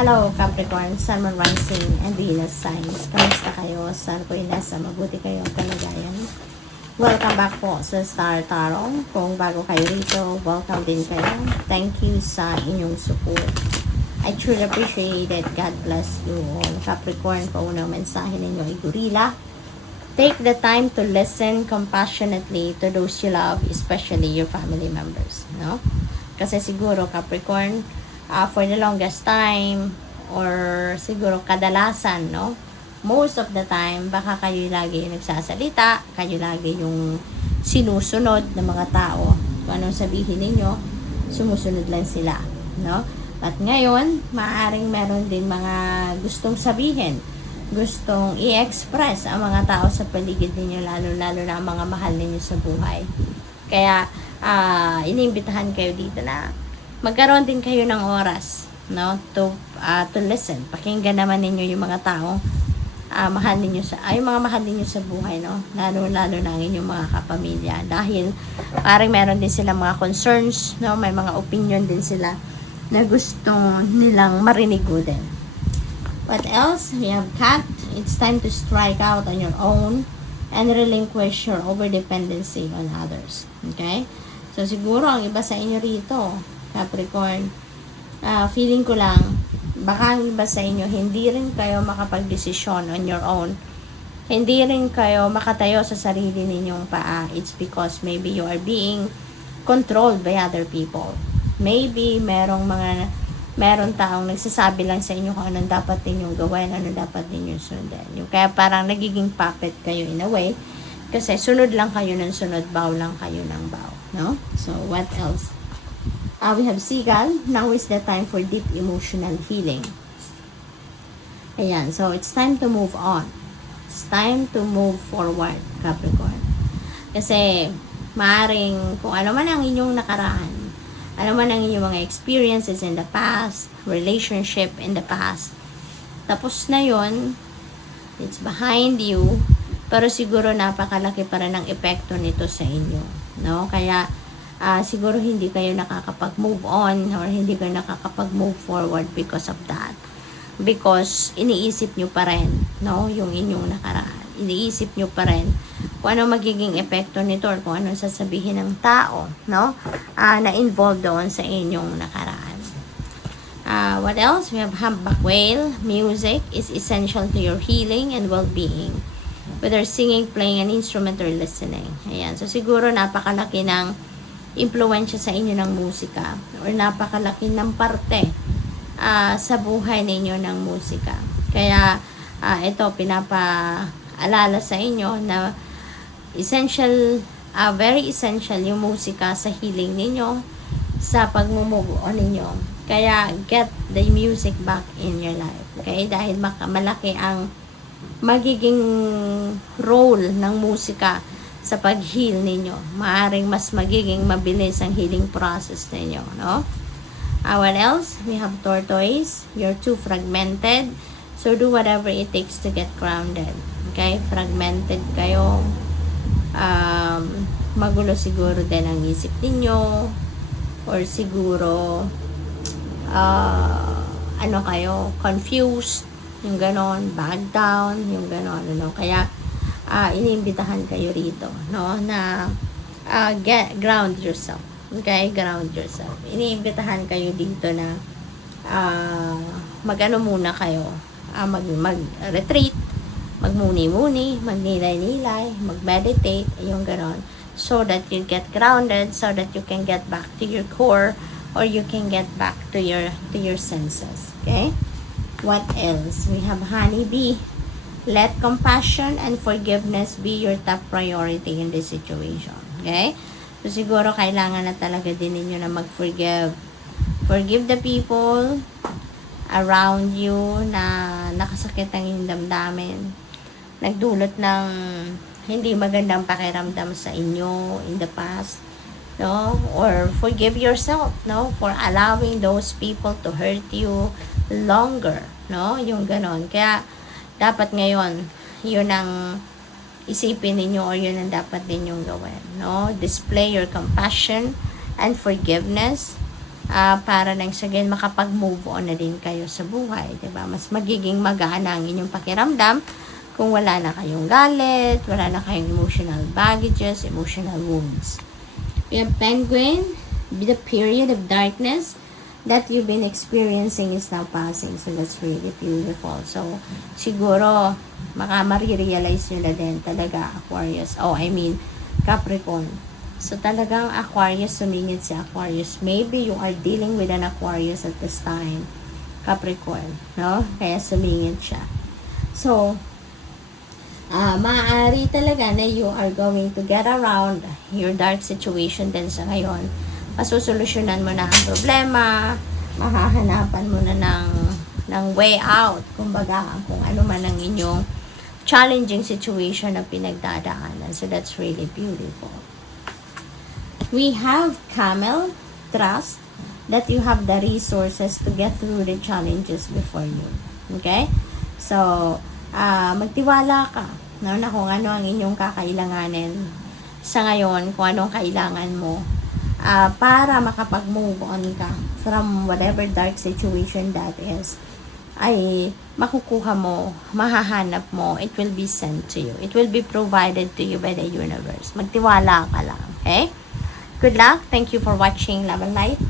Hello Capricorn, Sun, Moon, Rising, and Venus signs. Kamusta kayo? Saan po nasa mabuti kayong kalagayan? Welcome back po sa Star Tarot. Kung bago kayo rito, welcome din kayo. Thank you sa inyong support. I truly appreciate it. God bless you all. Capricorn, paunang mensahe ninyo ay gorilla. Take the time to listen compassionately to those you love, especially your family members. No? Kasi siguro Capricorn, for the longest time or siguro kadalasan, no? Most of the time, baka kayo lagi yung nagsasalita, kayo lagi yung sinusunod ng mga tao. Kung anong sabihin ninyo, sumusunod lang sila, no? At ngayon, maaaring meron din mga gustong sabihin, gustong i-express ang mga tao sa paligid ninyo, lalo-lalo na ang mga mahal ninyo sa buhay. Kaya, iniimbitahan kayo dito na magkaroon din kayo ng oras, no, to listen. Pakinggan naman ninyo yung mga tao mahal ninyo yung mga mahal ninyo sa buhay, no, lalo na ang inyong mga kapamilya, dahil parang meron din silang mga concerns, no, may mga opinion din sila na gusto nilang marinig din. What else? We have Cat. It's time to strike out on your own and relinquish your over-dependency on others. Okay? So, siguro ang iba sa inyo rito, Capricorn, feeling ko lang, baka ang iba sa inyo, hindi rin kayo makapag-desisyon on your own. Hindi rin kayo makatayo sa sarili ninyong paa. It's because maybe you are being controlled by other people. Maybe meron taong nagsasabi lang sa inyo kung anong dapat ninyong gawin, anong dapat ninyong sundan. Yung kaya parang nagiging puppet kayo in a way, kasi sunod lang kayo ng sunod, bow lang kayo ng bow. No? So, what else? We have Seagull. Now is the time for deep emotional healing. Ayan. So, it's time to move on. It's time to move forward, Capricorn. Kasi, maaring kung ano man ang inyong nakaraan, ano man ang inyong mga experiences in the past, relationship in the past, tapos na yon, it's behind you, pero siguro napakalaki pa rin ang epekto nito sa inyo. No? Kaya, siguro hindi kayo nakakapag-move on or hindi kayo nakakapag-move forward because of that. Because iniisip nyo pa rin, no, yung inyong nakaraan. Iniisip nyo pa rin kung ano magiging epekto nito or kung ano sasabihin ng tao, no, na involved doon sa inyong nakaraan. What else? We have Humpback Whale. Music is essential to your healing and well-being. Whether singing, playing an instrument, or listening. Ayan. So, siguro napakalaki ng impluwensya sa inyo ng musika or napakalaki ng parte sa buhay ninyo ng musika. Kaya ito pinapaalala sa inyo na essential, very essential yung musika sa healing ninyo, sa pag-move on ninyo. Kaya get the music back in your life. Okay? Dahil malaki ang magiging role ng musika sa pag-heal ninyo. Maaring mas magiging mabilis ang healing process ninyo, no? What else? We have Tortoise. You're too fragmented. So, do whatever it takes to get grounded. Okay? Fragmented kayo. Magulo siguro din ang isip ninyo. Or siguro, kayo, confused. Yung ganon, bag down, yung ganon, ano. Kaya, iniimbitahan kayo rito, no, na ground yourself. Okay, ground yourself. Iniimbitahan kayo dito na mag-ano muna kayo, mag-retreat, magmuni-muni, magnilay-nilay, mag-meditate, yung ganon, so that you get grounded, so that you can get back to your core, or you can get back to your senses. Okay, what else? We have Honeybee. Let compassion and forgiveness be your top priority in this situation. Okay? So, siguro kailangan na talaga din ninyo na mag-forgive. Forgive the people around you na nakasakit ang inyong damdamin. Nagdulot ng hindi magandang pakiramdam sa inyo in the past. No? Or forgive yourself, no? For allowing those people to hurt you longer. No? Yung ganon. Kaya, dapat ngayon, yun ang isipin ninyo or yun ang dapat ninyong gawin. No? Display your compassion and forgiveness para nang sa ganyan makapag-move on na din kayo sa buhay, 'di ba? Mas magiging magaan ang inyong pakiramdam kung wala na kayong galit, wala na kayong emotional baggages, emotional wounds. We have Penguin, the period of darkness that you've been experiencing is now passing. So, that's really beautiful. So, siguro, marirealize nyo na din talaga, Aquarius. Capricorn. So, talagang Aquarius, sumingit si Aquarius. Maybe you are dealing with an Aquarius at this time. Capricorn, no? Kaya sumingit siya. So, maaari talaga na you are going to get around your dark situation din sa ngayon. Masusolusyonan mo na ang problema, mahahanapan mo na ng way out, kumbaga, kung ano man ang inyong challenging situation na pinagdadaanan. So, that's really beautiful. We have Camel, trust that you have the resources to get through the challenges before you. Okay? So, magtiwala ka, no, na kung ano ang inyong kakailanganin sa ngayon, kung anong kailangan mo, para makapag-move on ka from whatever dark situation that is, ay makukuha mo, mahahanap mo, it will be sent to you. It will be provided to you by the universe. Magtiwala ka lang, okay? Good luck. Thank you for watching Love and Light.